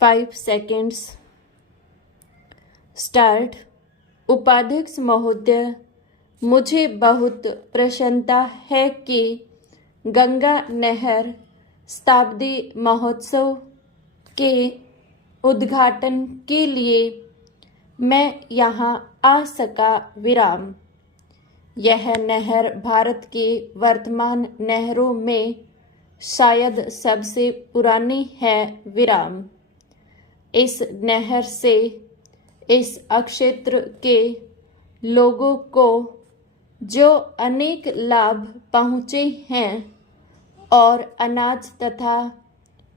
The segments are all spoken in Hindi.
5 seconds. स्टार्ट। उपाध्यक्ष महोदय, मुझे बहुत प्रसन्नता है कि गंगा नहर शताब्दी महोत्सव के उद्घाटन के लिए मैं यहाँ आ सका। विराम। यह नहर भारत के वर्तमान नहरों में शायद सबसे पुरानी है। विराम। इस नहर से इस क्षेत्र के लोगों को जो अनेक लाभ पहुँचे हैं और अनाज तथा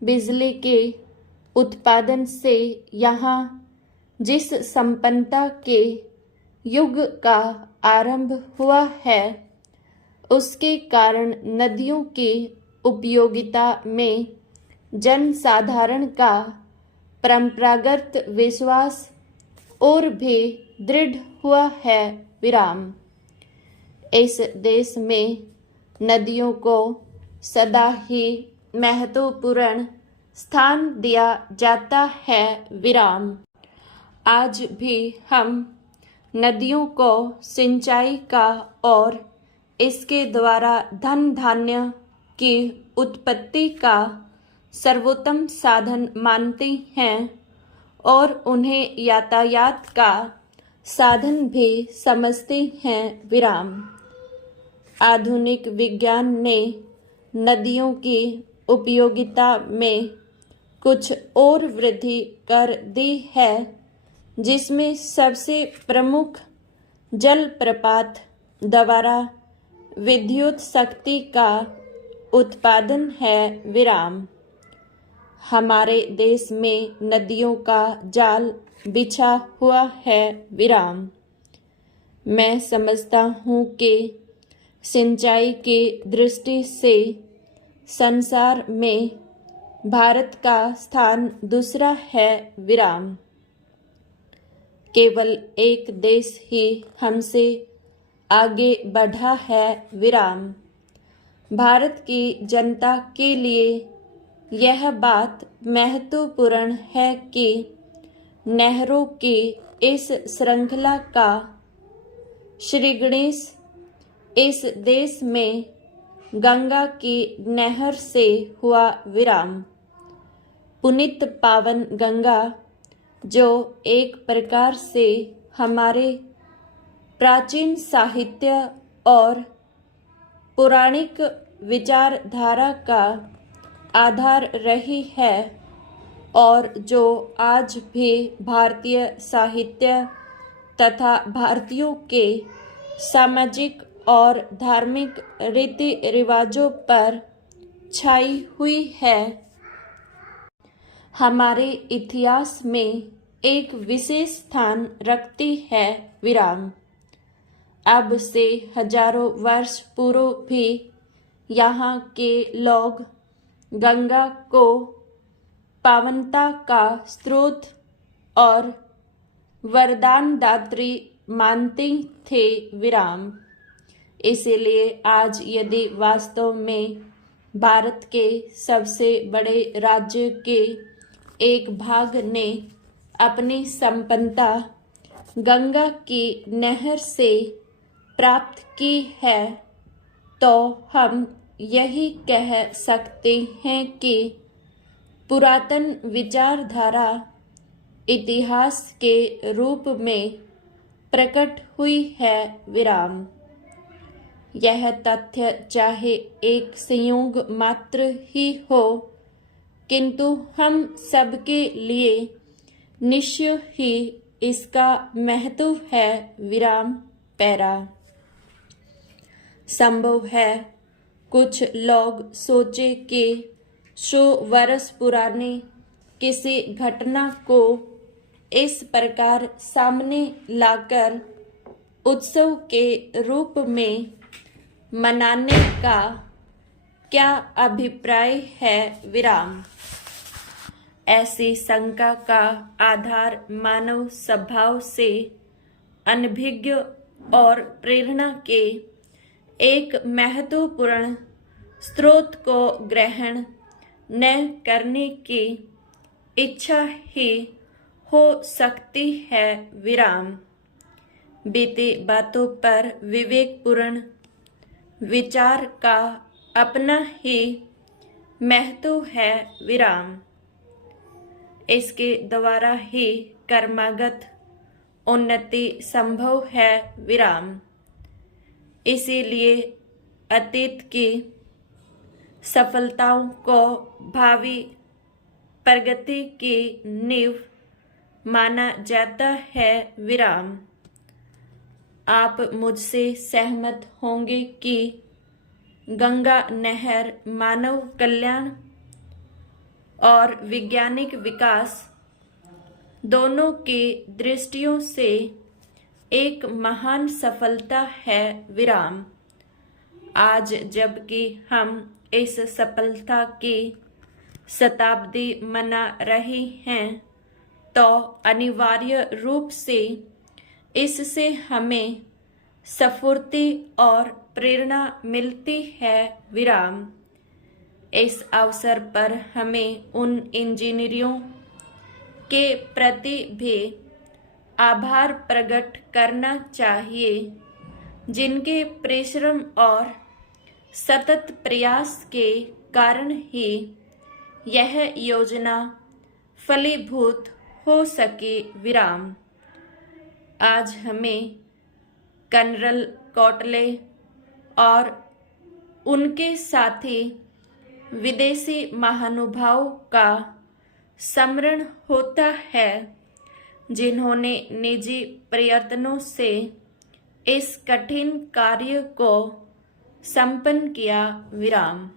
बिजली के उत्पादन से यहाँ जिस संपन्नता के युग का आरंभ हुआ है, उसके कारण नदियों की उपयोगिता में जनसाधारण का परंपरागत विश्वास और भी दृढ़ हुआ है। विराम। इस देश में नदियों को सदा ही महत्वपूर्ण स्थान दिया जाता है। विराम। आज भी हम नदियों को सिंचाई का और इसके द्वारा धन धान्य की उत्पत्ति का सर्वोत्तम साधन मानते हैं और उन्हें यातायात का साधन भी समझते हैं। विराम। आधुनिक विज्ञान ने नदियों की उपयोगिता में कुछ और वृद्धि कर दी है, जिसमें सबसे प्रमुख जलप्रपात द्वारा विद्युत शक्ति का उत्पादन है। विराम। हमारे देश में नदियों का जाल बिछा हुआ है। विराम। मैं समझता हूँ कि सिंचाई की दृष्टि से संसार में भारत का स्थान दूसरा है। विराम। केवल एक देश ही हमसे आगे बढ़ा है। विराम। भारत की जनता के लिए यह बात महत्वपूर्ण है कि नहरों की इस श्रृंखला का श्री गणेश इस देश में गंगा की नहर से हुआ। विराम। पुनीत पावन गंगा, जो एक प्रकार से हमारे प्राचीन साहित्य और पौराणिक विचारधारा का आधार रही है और जो आज भी भारतीय साहित्य तथा भारतीयों के सामाजिक और धार्मिक रीति रिवाजों पर छाई हुई है, हमारे इतिहास में एक विशेष स्थान रखती है। विराम। अब से हजारों वर्ष पूर्व भी यहाँ के लोग गंगा को पावनता का स्रोत और वरदान दात्री मानते थे। विराम। इसलिए आज यदि वास्तव में भारत के सबसे बड़े राज्य के एक भाग ने अपनी संपन्नता गंगा की नहर से प्राप्त की है, तो हम यही कह सकते हैं कि पुरातन विचारधारा इतिहास के रूप में प्रकट हुई है। विराम। यह तथ्य चाहे एक संयोग मात्र ही हो, किंतु हम सबके लिए निश्चय ही इसका महत्व है। विराम। पैरा। संभव है कुछ लोग सोचे कि 100 वर्ष पुरानी किसी घटना को इस प्रकार सामने लाकर उत्सव के रूप में मनाने का क्या अभिप्राय है। विराम। ऐसी शंका का आधार मानव स्वभाव से अनभिज्ञ और प्रेरणा के एक महत्वपूर्ण स्रोत को ग्रहण न करने की इच्छा ही हो सकती है विराम। बीती बातों पर विवेकपूर्ण विचार का अपना ही महत्व है विराम। इसके द्वारा ही कर्मागत उन्नति संभव है विराम। इसीलिए अतीत की सफलताओं को भावी प्रगति की नींव माना जाता है विराम। आप मुझसे सहमत होंगे कि गंगा नहर मानव कल्याण और वैज्ञानिक विकास दोनों की दृष्टियों से एक महान सफलता है विराम। आज जबकि हम इस सफलता की शताब्दी मना रहे हैं तो अनिवार्य रूप से इससे हमें स्फूर्ति और प्रेरणा मिलती है विराम। इस अवसर पर हमें उन इंजीनियरों के प्रति भी आभार प्रकट करना चाहिए जिनके परिश्रम और सतत प्रयास के कारण ही यह योजना फलीभूत हो सके विराम। आज हमें कर्नल कोटले और उनके साथी विदेशी महानुभावों का स्मरण होता है जिन्होंने निजी प्रयत्नों से इस कठिन कार्य को संपन्न किया विराम।